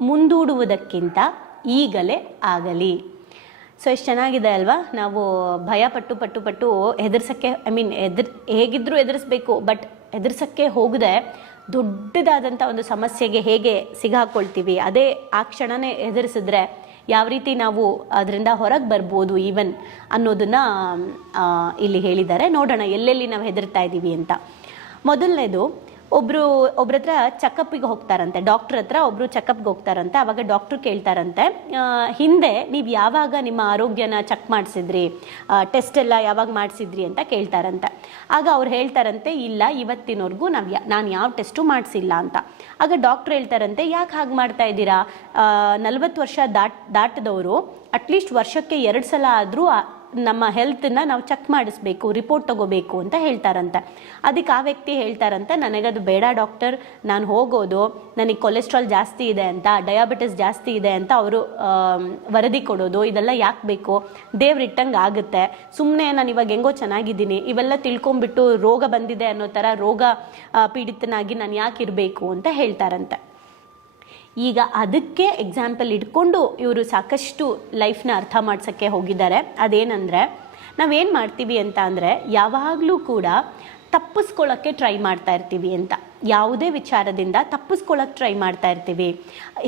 ಮುಂದೂಡುವುದಕ್ಕಿಂತ ಈಗಲೇ ಆಗಲಿ. ಸೊ ಎಷ್ಟು ಚೆನ್ನಾಗಿದೆ ಅಲ್ವಾ? ನಾವು ಭಯ ಪಟ್ಟು ಪಟ್ಟು ಪಟ್ಟು ಹೆದರ್ಸೋಕ್ಕೆ ಐ ಮೀನ್ ಎದುರ್ ಹೇಗಿದ್ರೂ ಎದುರಿಸ್ಬೇಕು ಬಟ್ ಎದುರ್ಸೋಕ್ಕೆ ಹೋಗದೆ ದೊಡ್ಡದಾದಂಥ ಒಂದು ಸಮಸ್ಯೆಗೆ ಹೇಗೆ ಸಿಗಾಕೊಳ್ತೀವಿ? ಅದೇ ಆ ಕ್ಷಣನೇ ಎದುರಿಸಿದ್ರೆ ಯಾವ ರೀತಿ ನಾವು ಅದರಿಂದ ಹೊರಗೆ ಬರ್ಬೋದು ಈವನ್ ಅನ್ನೋದನ್ನು ಇಲ್ಲಿ ಹೇಳಿದ್ದಾರೆ. ನೋಡೋಣ, ಎಲ್ಲೆಲ್ಲಿ ನಾವು ಹೆದರ್ತಾ ಇದ್ದೀವಿ ಅಂತ. ಮೊದಲನೇದು ಒಬ್ರು ಒಬ್ರ ಹತ್ರ ಚೆಕಪ್ಪಿಗೆ ಹೋಗ್ತಾರಂತೆ ಡಾಕ್ಟರ್ ಹತ್ರ ಒಬ್ರು ಚೆಕಪ್ಗೆ ಹೋಗ್ತಾರಂತೆ, ಅವಾಗ ಡಾಕ್ಟ್ರು ಕೇಳ್ತಾರಂತೆ ಹಿಂದೆ ನೀವು ಯಾವಾಗ ನಿಮ್ಮ ಆರೋಗ್ಯನ ಚೆಕ್ ಮಾಡಿಸಿದ್ರಿ ಟೆಸ್ಟ್ ಎಲ್ಲ ಯಾವಾಗ ಮಾಡಿಸಿದ್ರಿ ಅಂತ ಕೇಳ್ತಾರಂತೆ. ಆಗ ಅವ್ರು ಹೇಳ್ತಾರಂತೆ, ಇಲ್ಲ, ಇವತ್ತಿನವರೆಗೂ ನಾವು ನಾನು ಯಾವ ಟೆಸ್ಟು ಮಾಡಿಸಿಲ್ಲ ಅಂತ. ಆಗ ಡಾಕ್ಟ್ರ್ ಹೇಳ್ತಾರಂತೆ, ಯಾಕೆ ಹಾಗೆ ಮಾಡ್ತಾ ಇದ್ದೀರಾ? ನಲ್ವತ್ತು ವರ್ಷ ದಾಟ್, ದಾಟದವರು ಅಟ್ಲೀಸ್ಟ್ ವರ್ಷಕ್ಕೆ ಎರಡು ಸಲ ಆದರೂ ನಮ್ಮ ಹೆಲ್ತನ್ನ ನಾವು ಚೆಕ್ ಮಾಡಿಸ್ಬೇಕು ರಿಪೋರ್ಟ್ ತಗೋಬೇಕು ಅಂತ ಹೇಳ್ತಾರಂತೆ. ಅದಕ್ಕೆ ಆ ವ್ಯಕ್ತಿ ಹೇಳ್ತಾರಂತೆ, ನನಗದು ಬೇಡ ಡಾಕ್ಟರ್ ನಾನು ಹೋಗೋದು, ನನಗೆ ಕೊಲೆಸ್ಟ್ರಾಲ್ ಜಾಸ್ತಿ ಇದೆ ಅಂತ ಡಯಾಬಿಟಿಸ್ ಜಾಸ್ತಿ ಇದೆ ಅಂತ ಅವರು ವರದಿ ಕೊಡೋದು, ಇದೆಲ್ಲ ಯಾಕೆ ಬೇಕು? ದೇವ್ರು ಇಟ್ಟಂಗೆ ಆಗುತ್ತೆ. ಸುಮ್ಮನೆ ನಾನು ಇವಾಗ ಹೆಂಗೋ ಚೆನ್ನಾಗಿದ್ದೀನಿ, ಇವೆಲ್ಲ ತಿಳ್ಕೊಂಬಿಟ್ಟು ರೋಗ ಬಂದಿದೆ ಅನ್ನೋ ಥರ ರೋಗ ಪೀಡಿತನಾಗಿ ನಾನು ಯಾಕೆ ಇರಬೇಕು? ಅಂತ ಹೇಳ್ತಾರಂತೆ. ಈಗ ಅದಕ್ಕೆ ಎಕ್ಸಾಂಪಲ್ ಇಟ್ಕೊಂಡು ಇವರು ಸಾಕಷ್ಟು ಲೈಫ್ನ ಅರ್ಥ ಮಾಡ್ಸೋಕ್ಕೆ ಹೋಗಿದ್ದಾರೆ. ಅದೇನಂದರೆ, ನಾವೇನು ಮಾಡ್ತೀವಿ ಅಂತ ಅಂದರೆ, ಯಾವಾಗಲೂ ಕೂಡ ತಪ್ಪಿಸ್ಕೊಳ್ಳೋಕ್ಕೆ ಟ್ರೈ ಮಾಡ್ತಾ ಇರ್ತೀವಿ ಅಂತ. ಯಾವುದೇ ವಿಚಾರದಿಂದ ತಪ್ಪಿಸ್ಕೊಳ್ಳೋಕ್ಕೆ ಟ್ರೈ ಮಾಡ್ತಾ ಇರ್ತೀವಿ.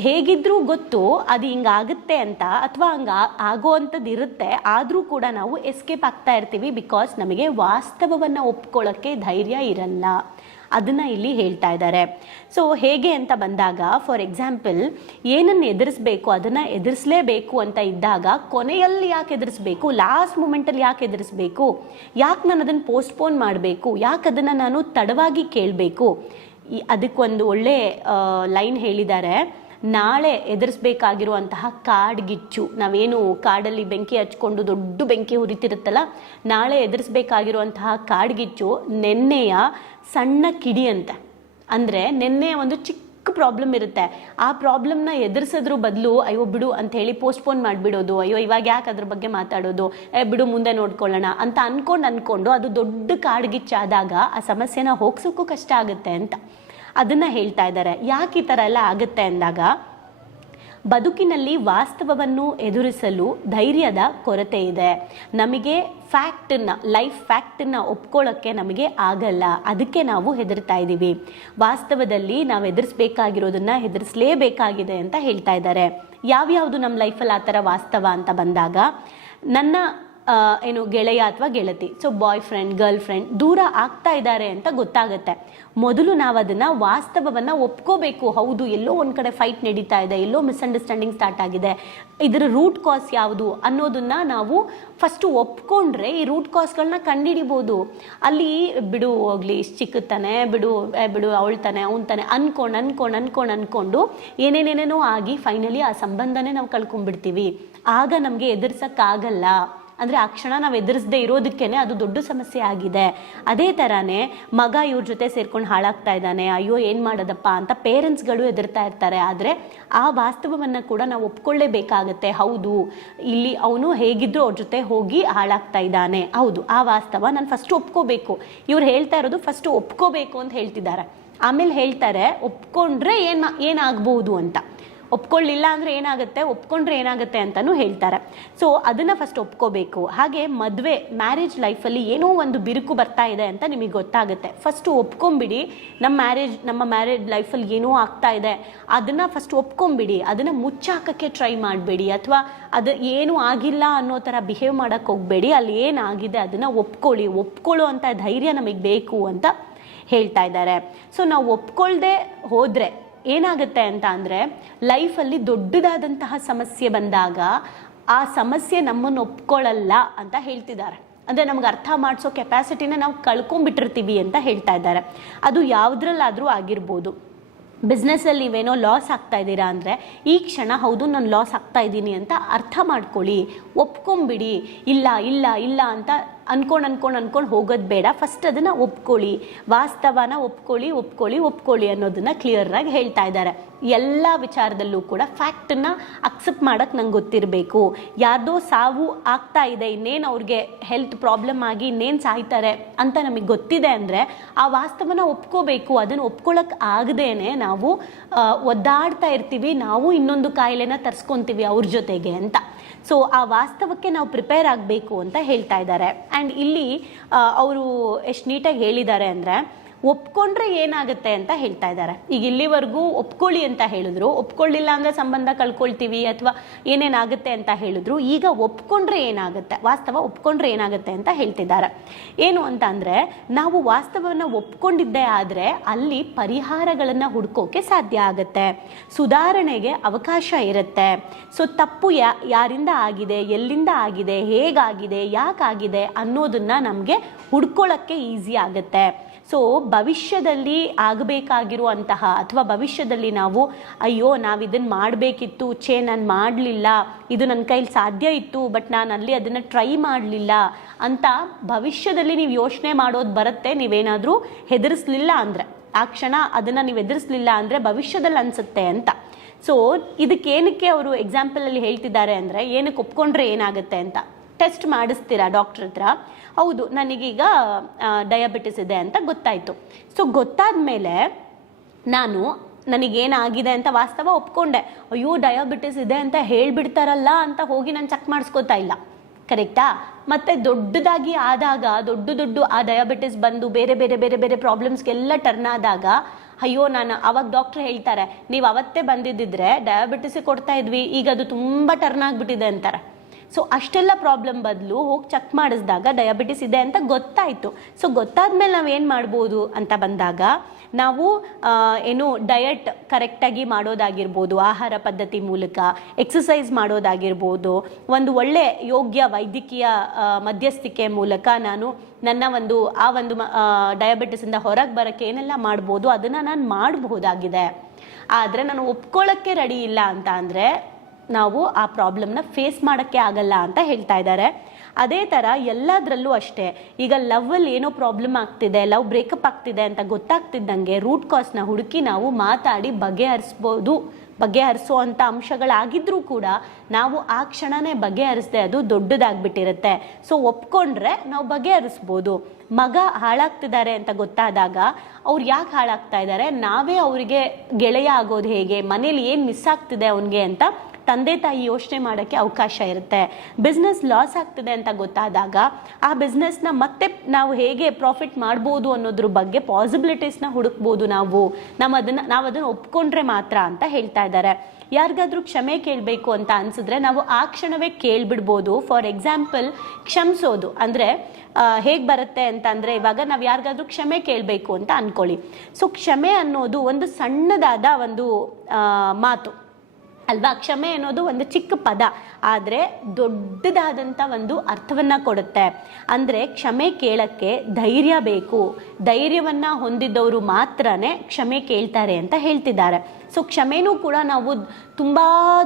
ಹೇಗಿದ್ರೂ ಗೊತ್ತು ಅದು ಹಿಂಗಾಗುತ್ತೆ ಅಂತ ಅಥವಾ ಹಂಗೆ ಆಗೋವಂಥದ್ದು ಇರುತ್ತೆ, ಆದರೂ ಕೂಡ ನಾವು ಎಸ್ಕೇಪ್ ಆಗ್ತಾ ಇರ್ತೀವಿ ಬಿಕಾಸ್ ನಮಗೆ ವಾಸ್ತವವನ್ನು ಒಪ್ಕೊಳ್ಳೋಕ್ಕೆ ಧೈರ್ಯ ಇರಲ್ಲ. ಅದನ್ನ ಇಲ್ಲಿ ಹೇಳ್ತಾ ಇದ್ದಾರೆ. ಸೊ ಹೇಗೆ ಅಂತ ಬಂದಾಗ ಫಾರ್ ಎಕ್ಸಾಂಪಲ್ ಏನನ್ನು ಎದುರಿಸ್ಬೇಕು, ಅದನ್ನು ಎದುರಿಸಲೇಬೇಕು ಅಂತ ಇದ್ದಾಗ, ಕೊನೆಯಲ್ಲಿ ಯಾಕೆ ಎದುರಿಸ್ಬೇಕು ಲಾಸ್ಟ್ ಮೂಮೆಂಟಲ್ಲಿ ಯಾಕೆ ಎದುರಿಸ್ಬೇಕು, ಯಾಕೆ ನಾನು ಅದನ್ನು ಪೋಸ್ಟ್ಪೋನ್ ಮಾಡಬೇಕು, ಯಾಕೆ ಅದನ್ನು ನಾನು ತಡವಾಗಿ ಕೇಳಬೇಕು ಅದಕ್ಕೊಂದು ಒಳ್ಳೆ ಲೈನ್ ಹೇಳಿದ್ದಾರೆ. ನಾಳೆ ಎದುರಿಸ್ಬೇಕಾಗಿರುವಂತಹ ಕಾಡ್ಗಿಚ್ಚು ನಾವೇನು ಕಾಡಲ್ಲಿ ಬೆಂಕಿ ಹಚ್ಕೊಂಡು ದೊಡ್ಡ ಬೆಂಕಿ ಹುರಿತಿರುತ್ತಲ್ಲ, ನಾಳೆ ಎದುರಿಸ್ಬೇಕಾಗಿರುವಂತಹ ಕಾಡ್ಗಿಚ್ಚು ನೆನ್ನೆಯ ಸಣ್ಣ ಕಿಡಿ ಅಂತ. ಅಂದರೆ ನಿನ್ನೆ ಒಂದು ಚಿಕ್ಕ ಪ್ರಾಬ್ಲಮ್ ಇರುತ್ತೆ. ಆ ಪ್ರಾಬ್ಲಮ್ನ ಎದುರಿಸೋದ್ರ ಬದಲು, ಅಯ್ಯೋ ಬಿಡು ಅಂತ ಹೇಳಿ ಪೋಸ್ಟ್ಪೋನ್ ಮಾಡಿಬಿಡೋದು. ಅಯ್ಯೋ, ಇವಾಗ ಯಾಕೆ ಅದ್ರ ಬಗ್ಗೆ ಮಾತಾಡೋದು? ಏ, ಬಿಡು, ಮುಂದೆ ನೋಡ್ಕೊಳ್ಳೋಣ ಅಂತ ಅಂದ್ಕೊಂಡು ಅನ್ಕೊಂಡು ಅದು ದೊಡ್ಡ ಕಾಡ್ಗಿಚ್ಚಾದಾಗ ಆ ಸಮಸ್ಯೆನ ಹೋಗ್ಸೋಕ್ಕೂ ಕಷ್ಟ ಆಗುತ್ತೆ ಅಂತ. ಅದನ್ನು ಹೇಳ್ತಾ ಇದ್ದಾರೆ. ಯಾಕೆ ಈ ಥರ ಎಲ್ಲ ಆಗುತ್ತೆ ಅಂದಾಗ ಬದುಕಿನಲ್ಲಿ ವಾಸ್ತವವನ್ನು ಎದುರಿಸಲು ಧೈರ್ಯದ ಕೊರತೆ ಇದೆ ನಮಗೆ ಫ್ಯಾಕ್ಟನ್ನು ಲೈಫ್ ಫ್ಯಾಕ್ಟನ್ನ ಒಪ್ಕೊಳ್ಳೋಕ್ಕೆ ನಮಗೆ ಆಗಲ್ಲ. ಅದಕ್ಕೆ ನಾವು ಹೆದರ್ತಾ ಇದ್ದೀವಿ. ವಾಸ್ತವದಲ್ಲಿ ನಾವು ಎದುರಿಸ್ಬೇಕಾಗಿರೋದನ್ನು ಹೆದರಿಸಲೇಬೇಕಾಗಿದೆ ಅಂತ ಹೇಳ್ತಾ ಇದ್ದಾರೆ. ಯಾವ್ಯಾವುದು ನಮ್ಮ ಲೈಫಲ್ಲಿ ಆ ಥರ ವಾಸ್ತವ ಅಂತ ಬಂದಾಗ, ನನ್ನ ಏನು ಗೆಳೆಯ ಅಥವಾ ಗೆಳತಿ. So boyfriend girlfriend ದೂರ ಆಗ್ತಾ ಇದ್ದಾರೆ ಅಂತ ಗೊತ್ತಾಗುತ್ತೆ. ಮೊದಲು ನಾವು ಅದನ್ನು ವಾಸ್ತವವನ್ನು ಒಪ್ಕೋಬೇಕು. ಹೌದು, ಎಲ್ಲೋ ಒಂದು ಕಡೆ ಫೈಟ್ ನಡೀತಾ ಇದೆ, ಎಲ್ಲೋ ಮಿಸ್ಅಂಡರ್ಸ್ಟ್ಯಾಂಡಿಂಗ್ ಸ್ಟಾರ್ಟ್ ಆಗಿದೆ. ಇದರ ರೂಟ್ ಕಾಸ್ ಯಾವುದು ಅನ್ನೋದನ್ನ ನಾವು ಫಸ್ಟು ಒಪ್ಕೊಂಡ್ರೆ ಈ ರೂಟ್ ಕಾಸ್ಗಳನ್ನ ಕಂಡುಹಿಡಿಬೋದು ಅಲ್ಲಿ ಬಿಡು ಹೋಗ್ಲಿ ಚಿಕ್ಕತಾನೆ ಬಿಡು ಬಿಡು ಅವಳ್ತಾನೆ ಅವನ್ತಾನೆ ಅನ್ಕೊಂಡು ಅನ್ಕೊಂಡು ಅನ್ಕೊಂಡು ಅನ್ಕೊಂಡು ಏನೇನೇನೇನೋ ಆಗಿ ಫೈನಲಿ ಆ ಸಂಬಂಧನೇ ನಾವು ಕಳ್ಕೊಂಡ್ಬಿಡ್ತೀವಿ. ಆಗ ನಮಗೆ ಎದುರ್ಸಕ್ಕಾಗಲ್ಲ. ಅಂದರೆ ಆ ಕ್ಷಣ ನಾವು ಎದುರಿಸದೇ ಇರೋದಕ್ಕೇ ಅದು ದೊಡ್ಡ ಸಮಸ್ಯೆ ಆಗಿದೆ. ಅದೇ ಥರನೇ ಮಗ ಇವ್ರ ಜೊತೆ ಸೇರ್ಕೊಂಡು ಹಾಳಾಗ್ತಾ ಇದ್ದಾನೆ, ಅಯ್ಯೋ ಏನು ಮಾಡೋದಪ್ಪ ಅಂತ ಪೇರೆಂಟ್ಸ್ಗಳು ಎದುರ್ತಾ ಇರ್ತಾರೆ. ಆದರೆ ಆ ವಾಸ್ತವವನ್ನು ಕೂಡ ನಾವು ಒಪ್ಕೊಳ್ಳೇಬೇಕಾಗತ್ತೆ. ಹೌದು, ಇಲ್ಲಿ ಅವನು ಹೇಗಿದ್ರು ಅವ್ರ ಜೊತೆ ಹೋಗಿ ಹಾಳಾಗ್ತಾ ಇದ್ದಾನೆ. ಹೌದು, ಆ ವಾಸ್ತವ ನಾನು ಫಸ್ಟ್ ಒಪ್ಕೋಬೇಕು. ಇವ್ರು ಹೇಳ್ತಾ ಇರೋದು ಫಸ್ಟ್ ಒಪ್ಕೋಬೇಕು ಅಂತ ಹೇಳ್ತಿದ್ದಾರೆ. ಆಮೇಲೆ ಹೇಳ್ತಾರೆ, ಒಪ್ಕೊಂಡ್ರೆ ಏನು ಏನಾಗ್ಬೋದು ಅಂತ. ಒಪ್ಕೊಳ್ಳಿಲ್ಲ ಅಂದರೆ ಏನಾಗುತ್ತೆ? ಒಪ್ಕೊಂಡ್ರೆ ಏನಾಗುತ್ತೆ ಅಂತಲೂ ಹೇಳ್ತಾರೆ. ಸೊ ಅದನ್ನು ಫಸ್ಟ್ ಒಪ್ಕೋಬೇಕು. ಹಾಗೆ ಮದುವೆ ಮ್ಯಾರೇಜ್ ಲೈಫಲ್ಲಿ ಏನೋ ಒಂದು ಬಿರುಕು ಬರ್ತಾ ಇದೆ ಅಂತ ನಿಮಗೆ ಗೊತ್ತಾಗುತ್ತೆ. ಫಸ್ಟು ಒಪ್ಕೊಂಬಿಡಿ. ನಮ್ಮ ಮ್ಯಾರೇಜ್ ನಮ್ಮ ಮ್ಯಾರೇಜ್ ಲೈಫಲ್ಲಿ ಏನೋ ಆಗ್ತಾ ಇದೆ. ಅದನ್ನು ಫಸ್ಟ್ ಒಪ್ಕೊಂಬಿಡಿ. ಅದನ್ನು ಮುಚ್ಚಾಕಕ್ಕೆ ಟ್ರೈ ಮಾಡಬೇಡಿ. ಅಥವಾ ಅದು ಏನೂ ಆಗಿಲ್ಲ ಅನ್ನೋ ಥರ ಬಿಹೇವ್ ಮಾಡೋಕ್ಕೆ ಹೋಗಬೇಡಿ. ಅಲ್ಲಿ ಏನಾಗಿದೆ ಅದನ್ನು ಒಪ್ಕೊಳ್ಳಿ. ಒಪ್ಕೊಳ್ಳೋ ಅಂಥ ಧೈರ್ಯ ನಮಗೆ ಬೇಕು ಅಂತ ಹೇಳ್ತಾ ಇದ್ದಾರೆ. ಸೊ ನಾವು ಒಪ್ಕೊಳ್ದೆ ಹೋದರೆ ಏನಾಗುತ್ತೆ ಅಂತ ಅಂದರೆ ಲೈಫಲ್ಲಿ ದೊಡ್ಡದಾದಂತಹ ಸಮಸ್ಯೆ ಬಂದಾಗ ಆ ಸಮಸ್ಯೆ ನಮ್ಮನ್ನು ಒಪ್ಕೊಳ್ಳಲ್ಲ ಅಂತ ಹೇಳ್ತಿದ್ದಾರೆ. ಅಂದರೆ ನಮ್ಗೆ ಅರ್ಥ ಮಾಡಿಸೋ ಕೆಪಾಸಿಟಿನ ನಾವು ಕಳ್ಕೊಂಡ್ಬಿಟ್ಟಿರ್ತೀವಿ ಅಂತ ಹೇಳ್ತಾ ಇದ್ದಾರೆ. ಅದು ಯಾವುದ್ರಲ್ಲಾದರೂ ಆಗಿರ್ಬೋದು. ಬಿಸ್ನೆಸ್ಸಲ್ಲಿ ನೀವೇನೋ ಲಾಸ್ ಆಗ್ತಾ ಇದ್ದೀರಾ ಅಂದರೆ, ಈ ಕ್ಷಣ ಹೌದು ನಾನು ಲಾಸ್ ಆಗ್ತಾ ಇದ್ದೀನಿ ಅಂತ ಅರ್ಥ ಮಾಡ್ಕೊಳ್ಳಿ ಒಪ್ಕೊಂಬಿಡಿ ಇಲ್ಲ ಇಲ್ಲ ಇಲ್ಲ ಅಂತ ಅನ್ಕೊಂಡು ಅನ್ಕೊಂಡು ಅನ್ಕೊಂಡು ಹೋಗೋದು ಬೇಡ. ಫಸ್ಟ್ ಅದನ್ನು ಒಪ್ಕೊಳ್ಳಿ. ವಾಸ್ತವನ ಒಪ್ಕೊಳ್ಳಿ ಒಪ್ಕೊಳ್ಳಿ ಒಪ್ಕೊಳ್ಳಿ ಅನ್ನೋದನ್ನು ಕ್ಲಿಯರಾಗಿ ಹೇಳ್ತಾ ಇದ್ದಾರೆ. ಎಲ್ಲ ವಿಚಾರದಲ್ಲೂ ಕೂಡ ಫ್ಯಾಕ್ಟನ್ನ ಅಕ್ಸೆಪ್ಟ್ ಮಾಡೋಕ್ಕೆ ನಂಗೆ ಗೊತ್ತಿರಬೇಕು. ಯಾರ್ದೋ ಸಾವು ಆಗ್ತಾ ಇದೆ, ಇನ್ನೇನು ಅವ್ರಿಗೆ ಹೆಲ್ತ್ ಪ್ರಾಬ್ಲಮ್ ಆಗಿ ಇನ್ನೇನು ಸಾಯ್ತಾರೆ ಅಂತ ನಮಗೆ ಗೊತ್ತಿದೆ ಅಂದರೆ ಆ ವಾಸ್ತವನ ಒಪ್ಕೋಬೇಕು. ಅದನ್ನು ಒಪ್ಕೊಳ್ಳೋಕೆ ಆಗದೇನೆ ನಾವು ಒದ್ದಾಡ್ತಾ ಇರ್ತೀವಿ. ನಾವು ಇನ್ನೊಂದು ಕಾಯಿಲೆನ ತರ್ಸ್ಕೊತೀವಿ ಅವ್ರ ಜೊತೆಗೆ ಅಂತ. ಸೊ ಆ ವಾಸ್ತವಕ್ಕೆ ನಾವು ಪ್ರಿಪೇರ್ ಆಗಬೇಕು ಅಂತ ಹೇಳ್ತಾ ಇದ್ದಾರೆ. ಆ್ಯಂಡ್ ಇಲ್ಲಿ ಅವರು ಎಷ್ಟು ನೀಟಾಗಿ ಹೇಳಿದ್ದಾರೆ ಅಂದರೆ ಒಪ್ಕೊಂಡ್ರೆ ಏನಾಗುತ್ತೆ ಅಂತ ಹೇಳ್ತಾ ಇದ್ದಾರೆ. ಈಗ ಇಲ್ಲಿವರೆಗೂ ಒಪ್ಕೊಳ್ಳಿ ಅಂತ ಹೇಳಿದ್ರು. ಒಪ್ಕೊಳ್ಳಿಲ್ಲ ಅಂದ್ರೆ ಸಂಬಂಧ ಕಳ್ಕೊಳ್ತೀವಿ ಅಥವಾ ಏನೇನಾಗುತ್ತೆ ಅಂತ ಹೇಳಿದ್ರು. ಈಗ ಒಪ್ಕೊಂಡ್ರೆ ಏನಾಗುತ್ತೆ? ವಾಸ್ತವ ಒಪ್ಕೊಂಡ್ರೆ ಏನಾಗುತ್ತೆ ಅಂತ ಹೇಳ್ತಿದ್ದಾರೆ. ಏನು ಅಂತ ಅಂದರೆ, ನಾವು ವಾಸ್ತವವನ್ನು ಒಪ್ಕೊಂಡಿದ್ದೆ ಆದರೆ ಅಲ್ಲಿ ಪರಿಹಾರಗಳನ್ನು ಹುಡ್ಕೋಕೆ ಸಾಧ್ಯ ಆಗುತ್ತೆ. ಸುಧಾರಣೆಗೆ ಅವಕಾಶ ಇರುತ್ತೆ. ಸೊ ತಪ್ಪು ಯಾ, ಯಾರಿಂದ ಆಗಿದೆ? ಎಲ್ಲಿಂದ ಆಗಿದೆ? ಹೇಗಾಗಿದೆ? ಯಾಕಾಗಿದೆ ಅನ್ನೋದನ್ನ ನಮಗೆ ಹುಡ್ಕೊಳ್ಳೋಕ್ಕೆ ಈಸಿ ಆಗುತ್ತೆ. ಸೊ ಭವಿಷ್ಯದಲ್ಲಿ ಆಗಬೇಕಾಗಿರುವಂತಹ ಅಥವಾ ಭವಿಷ್ಯದಲ್ಲಿ ನಾವು, ಅಯ್ಯೋ, ನಾವು ಇದನ್ನು ಮಾಡಬೇಕಿತ್ತು, ಛೇ, ನಾನು ಮಾಡಲಿಲ್ಲ, ಇದು ನನ್ನ ಕೈಲಿ ಸಾಧ್ಯ ಇತ್ತು, ಬಟ್ ನಾನು ಅಲ್ಲಿ ಅದನ್ನು ಟ್ರೈ ಮಾಡಲಿಲ್ಲ ಅಂತ ಭವಿಷ್ಯದಲ್ಲಿ ನೀವು ಯೋಚನೆ ಮಾಡೋದು ಬರುತ್ತೆ, ನೀವೇನಾದರೂ ಹೆದರಿಸ್ಲಿಲ್ಲ ಅಂದರೆ. ಆ ಕ್ಷಣ ಅದನ್ನು ನೀವು ಎದುರಿಸಲಿಲ್ಲ ಅಂದರೆ ಭವಿಷ್ಯದಲ್ಲಿ ಅನಿಸುತ್ತೆ ಅಂತ. ಸೊ ಇದಕ್ಕೇನಕ್ಕೆ ಅವರು ಎಕ್ಸಾಂಪಲಲ್ಲಿ ಹೇಳ್ತಿದ್ದಾರೆ ಅಂದರೆ, ಏನಕ್ಕೆ ಒಪ್ಕೊಂಡ್ರೆ ಏನಾಗುತ್ತೆ ಅಂತ. ಟೆಸ್ಟ್ ಮಾಡಿಸ್ತೀರಾ ಡಾಕ್ಟ್ರ್ ಹತ್ರ? ಹೌದು, ನನಗೀಗ ಡಯಾಬಿಟಿಸ್ ಇದೆ ಅಂತ ಗೊತ್ತಾಯಿತು. ಸೊ ಗೊತ್ತಾದ ಮೇಲೆ ನಾನು ನನಗೇನಾಗಿದೆ ಅಂತ ವಾಸ್ತವ ಒಪ್ಕೊಂಡೆ. ಅಯ್ಯೋ ಡಯಾಬಿಟಿಸ್ ಇದೆ ಅಂತ ಹೇಳಿಬಿಡ್ತಾರಲ್ಲ ಅಂತ ಹೋಗಿ ನಾನು ಚೆಕ್ ಮಾಡಿಸ್ಕೋತಾ ಇಲ್ಲ. ಕರೆಕ್ಟಾ ಮತ್ತೆ ದೊಡ್ಡದಾಗಿ ಆದಾಗ, ದೊಡ್ಡ ದೊಡ್ಡ ಆ ಡಯಾಬಿಟಿಸ್ ಬಂದು ಬೇರೆ ಬೇರೆ ಬೇರೆ ಬೇರೆ ಪ್ರಾಬ್ಲಮ್ಸ್ಗೆಲ್ಲ ಟರ್ನ್ ಆದಾಗ, ಅಯ್ಯೋ, ನಾನು ಅವಾಗ ಡಾಕ್ಟರ್ ಹೇಳ್ತಾರೆ, ನೀವು ಅವತ್ತೇ ಬಂದಿದ್ದಿದ್ರೆ ಡಯಾಬಿಟಿಸ್ ಕೊಡ್ತಾ ಇದ್ವಿ, ಈಗ ಅದು ತುಂಬ ಟರ್ನ್ ಆಗಿಬಿಟ್ಟಿದೆ ಅಂತಾರೆ. ಸೊ ಅಷ್ಟೆಲ್ಲ ಪ್ರಾಬ್ಲಮ್ ಬದಲು ಹೋಗಿ ಚೆಕ್ ಮಾಡಿಸಿದಾಗ ಡಯಾಬಿಟಿಸ್ ಇದೆ ಅಂತ ಗೊತ್ತಾಯಿತು. ಸೊ ಗೊತ್ತಾದ್ಮೇಲೆ ನಾವು ಏನು ಮಾಡ್ಬೋದು ಅಂತ ಬಂದಾಗ, ನಾವು ಏನು ಡಯಟ್ ಕರೆಕ್ಟಾಗಿ ಮಾಡೋದಾಗಿರ್ಬೋದು, ಆಹಾರ ಪದ್ಧತಿ ಮೂಲಕ ಎಕ್ಸಸೈಸ್ ಮಾಡೋದಾಗಿರ್ಬೋದು, ಒಂದು ಒಳ್ಳೆ ಯೋಗ್ಯ ವೈದ್ಯಕೀಯ ಮಧ್ಯಸ್ಥಿಕೆ ಮೂಲಕ ನಾನು ನನ್ನ ಒಂದು, ಆ ಒಂದು ಡಯಾಬಿಟಿಸಿಂದ ಹೊರಗೆ ಬರೋಕ್ಕೆ ಏನೆಲ್ಲ ಮಾಡ್ಬೋದು, ಅದನ್ನು ನಾನು ಮಾಡಬಹುದಾಗಿದೆ. ಆದರೆ ನಾನು ಒಪ್ಕೊಳ್ಳೋಕ್ಕೆ ರೆಡಿ ಇಲ್ಲ ಅಂತ ಅಂದರೆ ನಾವು ಆ ಪ್ರಾಬ್ಲಮ್ನ ಫೇಸ್ ಮಾಡೋಕ್ಕೆ ಆಗಲ್ಲ ಅಂತ ಹೇಳ್ತಾ ಇದ್ದಾರೆ. ಅದೇ ಥರ ಎಲ್ಲದರಲ್ಲೂ ಅಷ್ಟೇ, ಈಗ ಲವ್ವಲ್ಲಿ ಏನೋ ಪ್ರಾಬ್ಲಮ್ ಆಗ್ತಿದೆ ಲವ್ ಬ್ರೇಕಪ್ ಆಗ್ತಿದೆ ಅಂತ ಗೊತ್ತಾಗ್ತಿದ್ದಂಗೆ ರೂಟ್ ಕಾಸ್ನ ಹುಡುಕಿ ನಾವು ಮಾತಾಡಿ ಬಗೆಹರಿಸ್ಬೋದು, ಬಗೆಹರಿಸೋ ಅಂಥ ಅಂಶಗಳಾಗಿದ್ರೂ ಕೂಡ ನಾವು ಆ ಕ್ಷಣನೇ ಬಗೆಹರಿಸದೆ ಅದು ದೊಡ್ಡದಾಗ್ಬಿಟ್ಟಿರುತ್ತೆ. ಸೊ ಒಪ್ಕೊಂಡ್ರೆ ನಾವು ಬಗೆಹರಿಸ್ಬೋದು. ಮಗ ಹಾಳಾಗ್ತಿದ್ದಾರೆ ಅಂತ ಗೊತ್ತಾದಾಗ ಅವ್ರು ಯಾಕೆ ಹಾಳಾಗ್ತಾ ಇದ್ದಾರೆ? ನಾವೇ ಅವರಿಗೆ ಗೆಳೆಯ ಆಗೋದು ಹೇಗೆ? ಮನೇಲಿ ಏನು ಮಿಸ್ ಆಗ್ತಿದೆ ಅವನಿಗೆ ಅಂತ ತಂದೆ ತಾಯಿ ಯೋಚನೆ ಮಾಡೋಕ್ಕೆ ಅವಕಾಶ ಇರುತ್ತೆ. ಬಿಸ್ನೆಸ್ ಲಾಸ್ ಆಗ್ತಿದೆ ಅಂತ ಗೊತ್ತಾದಾಗ ಆ ಬಿಸ್ನೆಸ್ನ ಮತ್ತೆ ನಾವು ಹೇಗೆ ಪ್ರಾಫಿಟ್ ಮಾಡ್ಬೋದು ಅನ್ನೋದ್ರ ಬಗ್ಗೆ ಪಾಸಿಬಿಲಿಟೀಸ್ನ ಹುಡುಕ್ಬೋದು ನಾವು. ನಮ್ಮ ಅದನ್ನು ನಾವು ಅದನ್ನು ಒಪ್ಕೊಂಡ್ರೆ ಮಾತ್ರ ಅಂತ ಹೇಳ್ತಾ ಇದ್ದಾರೆ. ಯಾರಿಗಾದ್ರೂ ಕ್ಷಮೆ ಕೇಳಬೇಕು ಅಂತ ಅನ್ಸಿದ್ರೆ ನಾವು ಆ ಕ್ಷಣವೇ ಕೇಳಿಬಿಡ್ಬೋದು. For example ಕ್ಷಮಿಸೋದು. ಅಂದರೆ ಹೇಗೆ ಬರುತ್ತೆ ಅಂತ ಅಂದರೆ ಇವಾಗ ನಾವು ಯಾರಿಗಾದ್ರೂ ಕ್ಷಮೆ ಕೇಳಬೇಕು ಅಂತ ಅಂದ್ಕೊಳ್ಳಿ ಸೊ ಕ್ಷಮೆ ಅನ್ನೋದು ಒಂದು ಸಣ್ಣದಾದ ಒಂದು ಮಾತು. ಅಲ್ವಾ? ಕ್ಷಮೆ ಅನ್ನೋದು ಒಂದು ಚಿಕ್ಕ ಪದ. ಆದರೆ ದೊಡ್ಡದಾದಂಥ ಒಂದು ಅರ್ಥವನ್ನು ಕೊಡುತ್ತೆ. ಅಂದರೆ ಕ್ಷಮೆ ಕೇಳಕ್ಕೆ ಧೈರ್ಯ ಬೇಕು. ಧೈರ್ಯವನ್ನು ಹೊಂದಿದ್ದವರು ಮಾತ್ರನೇ ಕ್ಷಮೆ ಕೇಳ್ತಾರೆ ಅಂತ ಹೇಳ್ತಿದ್ದಾರೆ. ಸೊ ಕ್ಷಮೆನೂ ಕೂಡ ನಾವು ತುಂಬ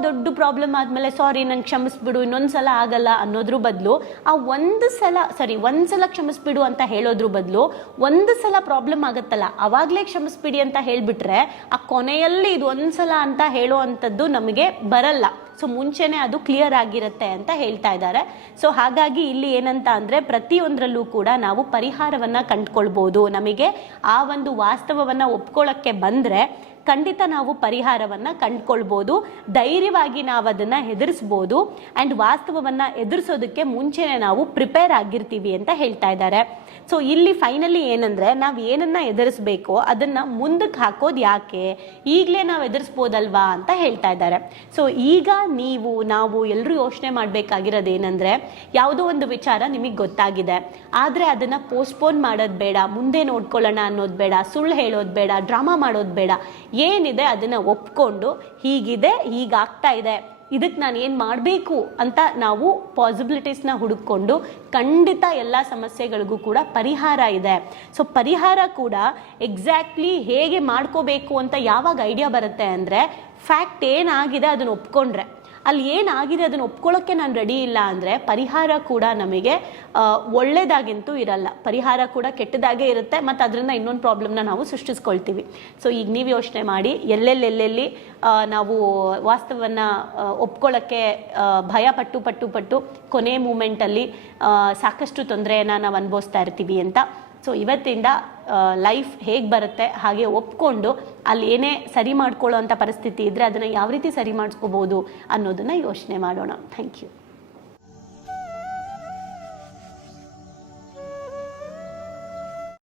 ದೊಡ್ಡ ಪ್ರಾಬ್ಲಮ್ ಆದಮೇಲೆ ಸಾರಿ ನಂಗೆ ಕ್ಷಮಿಸ್ಬಿಡು ಇನ್ನೊಂದು ಸಲ ಆಗಲ್ಲ ಅನ್ನೋದ್ರ ಬದಲು, ಆ ಒಂದು ಸಲ ಸಾರಿ ಒಂದು ಸಲ ಕ್ಷಮಿಸ್ಬಿಡು ಅಂತ ಹೇಳೋದ್ರ ಬದಲು, ಒಂದು ಸಲ ಪ್ರಾಬ್ಲಮ್ ಆಗುತ್ತಲ್ಲ, ಅವಾಗಲೇ ಕ್ಷಮಿಸ್ಬಿಡಿ ಅಂತ ಹೇಳಿಬಿಟ್ರೆ, ಆ ಕೊನೆಯಲ್ಲಿ ಇದು ಒಂದು ಸಲ ಅಂತ ಹೇಳೋ ಅಂಥದ್ದು ನಮಗೆ ಬರಲ್ಲ. ಸೊ ಮುಂಚೆನೆ ಅದು ಕ್ಲಿಯರ್ ಆಗಿರುತ್ತೆ ಅಂತ ಹೇಳ್ತಾ ಇದ್ದಾರೆ. ಸೊ ಹಾಗಾಗಿ ಇಲ್ಲಿ ಏನಂತ ಅಂದರೆ ಪ್ರತಿಯೊಂದರಲ್ಲೂ ಕೂಡ ನಾವು ಪರಿಹಾರವನ್ನು ಕಂಡುಕೊಳ್ಬೋದು. ನಮಗೆ ಆ ಒಂದು ವಾಸ್ತವವನ್ನು ಒಪ್ಕೊಳ್ಳೋಕ್ಕೆ ಬಂದರೆ ಖಂಡಿತ ನಾವು ಪರಿಹಾರವನ್ನು ಕಂಡುಕೊಳ್ಬೋದು. ಧೈರ್ಯವಾಗಿ ನಾವು ಅದನ್ನು ಎದುರಿಸ್ಬೋದು. ಆ್ಯಂಡ್ ವಾಸ್ತವವನ್ನು ಎದುರಿಸೋದಕ್ಕೆ ಮುಂಚೆನೆ ನಾವು ಪ್ರಿಪೇರ್ ಆಗಿರ್ತೀವಿ ಅಂತ ಹೇಳ್ತಾ ಇದ್ದಾರೆ. ಸೊ ಇಲ್ಲಿ ಫೈನಲಿ ಏನಂದರೆ, ನಾವು ಏನನ್ನ ಎದುರಿಸ್ಬೇಕೋ ಅದನ್ನು ಮುಂದಕ್ಕೆ ಹಾಕೋದು ಯಾಕೆ? ಈಗಲೇ ನಾವು ಎದುರಿಸ್ಬೋದಲ್ವಾ ಅಂತ ಹೇಳ್ತಾ ಇದ್ದಾರೆ. ಸೊ ಈಗ ನೀವು, ನಾವು ಎಲ್ಲರೂ ಯೋಚನೆ ಮಾಡಬೇಕಾಗಿರೋದು ಏನಂದರೆ, ಯಾವುದೋ ಒಂದು ವಿಚಾರ ನಿಮಗೆ ಗೊತ್ತಾಗಿದೆ. ಆದರೆ ಅದನ್ನು ಪೋಸ್ಟ್ಪೋನ್ ಮಾಡೋದು ಬೇಡ, ಮುಂದೆ ನೋಡ್ಕೊಳ್ಳೋಣ ಅನ್ನೋದು ಬೇಡ, ಸುಳ್ಳು ಹೇಳೋದು ಬೇಡ ಡ್ರಾಮಾ ಮಾಡೋದು ಬೇಡ. ಏನಿದೆ ಅದನ್ನು ಒಪ್ಕೊಂಡು ಹೀಗಿದೆ, ಹೀಗಾಗ್ತಾ ಇದೆ ಇದಕ್ಕೆ ನಾನು ಏನು ಮಾಡಬೇಕು ಅಂತ ನಾವು ಪಾಸಿಬಿಲಿಟೀಸ್ನ ಹುಡುಕೊಂಡು ಖಂಡಿತ ಎಲ್ಲ ಸಮಸ್ಯೆಗಳಿಗೂ ಕೂಡ ಪರಿಹಾರ ಇದೆ. ಸೊ ಪರಿಹಾರ ಕೂಡ ಎಕ್ಸಾಕ್ಟ್ಲಿ ಹೇಗೆ ಮಾಡ್ಕೋಬೇಕು ಅಂತ ಯಾವಾಗ ಐಡಿಯಾ ಬರುತ್ತೆ ಅಂದರೆ ಫ್ಯಾಕ್ಟ್ ಏನಾಗಿದೆ ಅದನ್ನು ಒಪ್ಕೊಂಡ್ರೆ. ಅಲ್ಲಿ ಏನಾಗಿದೆ ಅದನ್ನು ಒಪ್ಕೊಳ್ಳೋಕ್ಕೆ ನಾನು ರೆಡಿ ಇಲ್ಲ ಅಂದರೆ ಪರಿಹಾರ ಕೂಡ ನಮಗೆ ಒಳ್ಳೆಯದಾಗಿಂತೂ ಇರಲ್ಲ. ಪರಿಹಾರ ಕೂಡ ಕೆಟ್ಟದಾಗೇ ಇರುತ್ತೆ, ಮತ್ತು ಅದರಿಂದ ಇನ್ನೊಂದು ಪ್ರಾಬ್ಲಮ್ನ ನಾವು ಸೃಷ್ಟಿಸ್ಕೊಳ್ತೀವಿ. ಸೊ ಈಗ ನೀವು ಯೋಚನೆ ಮಾಡಿ, ಎಲ್ಲೆಲ್ಲೆಲ್ಲೆಲ್ಲಿ ನಾವು ವಾಸ್ತವವನ್ನು ಒಪ್ಕೊಳ್ಳೋಕ್ಕೆ ಭಯ ಪಟ್ಟು ಪಟ್ಟು ಪಟ್ಟು ಕೊನೆ ಮೂಮೆಂಟಲ್ಲಿ ಸಾಕಷ್ಟು ತೊಂದರೆಯನ್ನು ನಾವು ಅನುಭವಿಸ್ತಾ ಇರ್ತೀವಿ ಅಂತ ಸೊ ಇವತ್ತಿಂದ ಲೈಫ್ ಹೇಗೆ ಬರುತ್ತೆ, ಹಾಗೆ ಒಪ್ಕೊಂಡು ಅಲ್ಲಿ ಏನೇ ಸರಿ ಮಾಡ್ಕೊಳ್ಳೋ ಅಂಥ ಪರಿಸ್ಥಿತಿ ಇದ್ದರೆ ಅದನ್ನು ಯಾವ ರೀತಿ ಸರಿ ಮಾಡಿಸ್ಕೋಬೋದು ಅನ್ನೋದನ್ನು ಯೋಚನೆ ಮಾಡೋಣ. Thank you